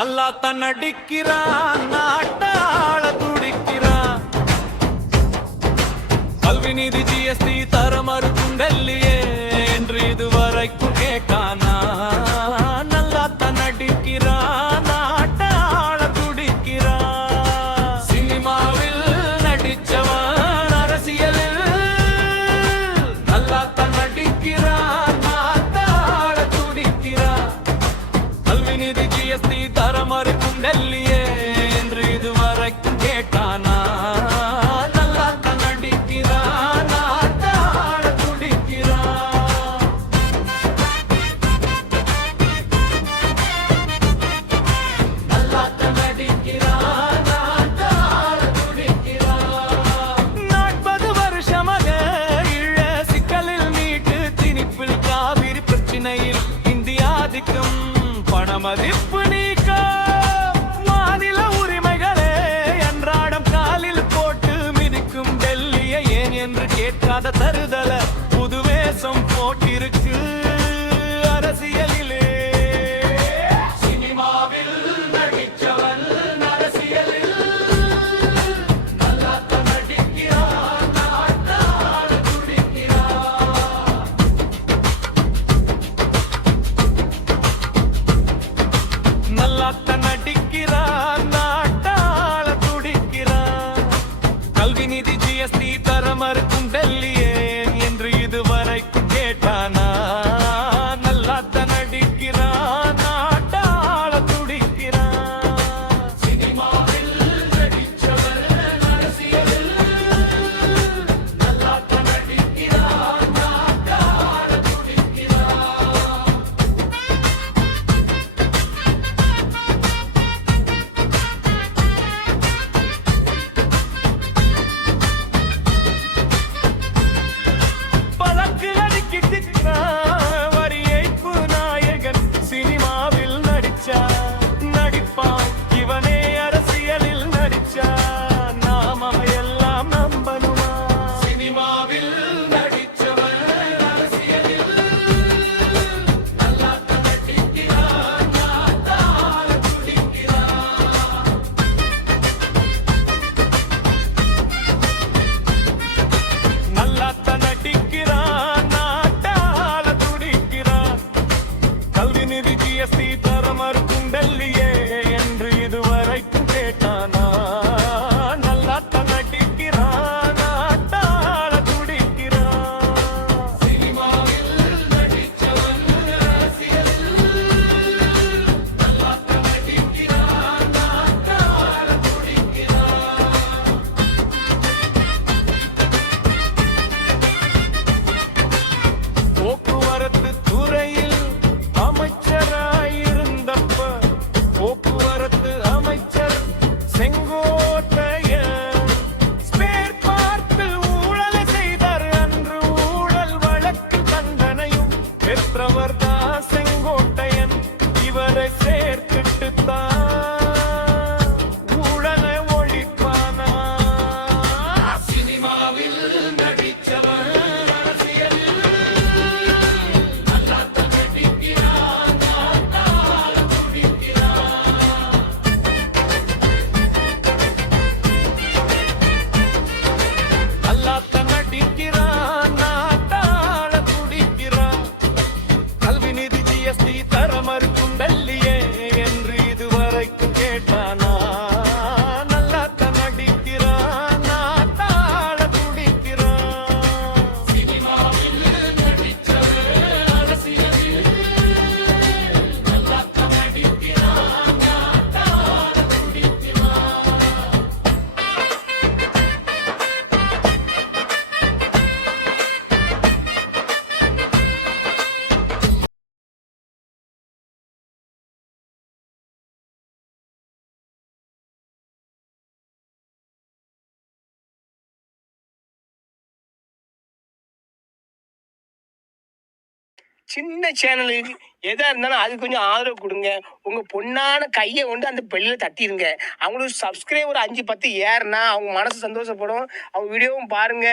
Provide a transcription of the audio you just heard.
நல்லா தான் நடிக்கிறான், நாட்டாள துடிக்கிறான். கல்வி நிதி ஜிஎஸ்டி தர மறுக்கும் டெல்லியே என்று இதுவரைக்கும் கேட்டானா. நல்லா தான் நடிக்கிறான், நாட்டாள துடிக்கிறான். சினிமாவில் நடிச்சவன் அரசியலில் நல்லா தான் நடிக்கிறான், நாட்டாள துடிக்கிறான். கல்வி நிதி ஜிஎஸ்டி தர மறுக்கும் டெல்லியே என்று இதுவரைக்கும் கேட்டானா. நல்லா தான் நடிக்கிறான், நாட்டாள துடிக்கிறான். நல்லா தான் நடிக்கிறான், நாட்டாள துடிக்கிறான். 40 வருஷமாக இழ சிக்கலில் மீட்டு திணிப்பில் காவிரி பிரச்சனையில் இந்தியாதிக்கும் பணமதிப்பு நீக்கம் மாநில உரிமைகளே அன்றாடம் காலில் போட்டு மிதிக்கும் டெல்லியை ஏன் என்று கேட்காத தருதல புதுவேஷம் போட்டிருக்கு அரசியலிலே. சினிமாவில் நடிச்சவன் அரசியலில் நல்லா தான் நடிக்கிறான், நாட்டாள துடிக்கிறான். நல்லா தான் நடிக்கிறான், நாட்டாள துடிக்கிறான். கல்வி நிதி ஜிஎஸ்டி தர மறுக்கும் டெல்லியே என்று இதுவரைக்கும் கேட்டானா. நல்லா தான் நடிக்கிறான், நாட்டாள துடிக்கிறான். சினிமாவில் நடிச்சவன் அரசியலில் நல்லா தான் நடிக்கிறான், நாட்டாள துடிக்கிறான். பழக்கு அடிக்கிட்டுக்கிறான், வரி ஏய்ப்பு நாயகன் சினிமாவில் நடிச்சா நடிப்பான். இவனே அரசியலில் நடிச்சா நாம் அவையெல்லாம் நம்பணுமா? சினிமாவில் நடிச்சவன் அரசியலில் நல்லா தான் நடிக்கிறான், நாட்டாள துடிக்கிறான். நல்லா தான் நடிக்கிறான், நாட்டாள துடிக்கிறான். கல்வி நிதி ஜிஎஸ்டி தர மறுக்கும் டெல்லியே என்று இதுவரைக்கும் கேட்டானா. நல்லா தான் நடிக்கிறான், நாட்டாள துடிக்கிறான். சினிமாவில் நடிச்சவன் அரசியலில் நல்லா தான் நடிக்கிறான், நாட்டாள துடிக்கிறான். போக்குவரத்து துறையில் அமைச்சராயிருந்தப்ப போக்குவரத்து அமைச்சர் செங்கோட்டையன் ஸ்பேர் பார்ட்டில் ஊழலை செய்தார். அன்று ஊழல் வழக்கு தண்டனையும் பெற்றவர் தான் செங்கோட்டையன். இவரை சேர்த்துட்டுத்தான் ஊழலை ஒழிப்பானா. சினிமாவில் நடிச்சவன் அரசியலில் நல்லா தான் நடிக்கிறான், நாட்டாள துடிக்கிறான். நல்லா தான் நடிக்கிறான், நாட்டாள துடிக்கிறான். கல்வி நிதி ஜிஎஸ்டி தர மறுக்கும் டெல்லியே என்று இதுவரைக்கும் கேட்டானா. நல்லா தான் நடிக்கிறான், நாட்டாள துடிக்கிறான். சினிமாவில் நடிச்சவன் அரசியலில் நல்லா தான் நடிக்கிறான், நாட்டாள துடிக்கிறான். சின்ன சேனலுக்கு எதா இருந்தாலும் அது கொஞ்சம் ஆதரவு கொடுங்க. உங்க பொண்ணான கையை கொண்டு அந்த பெல்லில தட்டிடுங்க. அவங்களுக்கு சப்ஸ்கிரைபர் 5 10 ஏறுனா அவங்க மனசு சந்தோஷப்படும். அவங்க வீடியோவும் பாருங்க.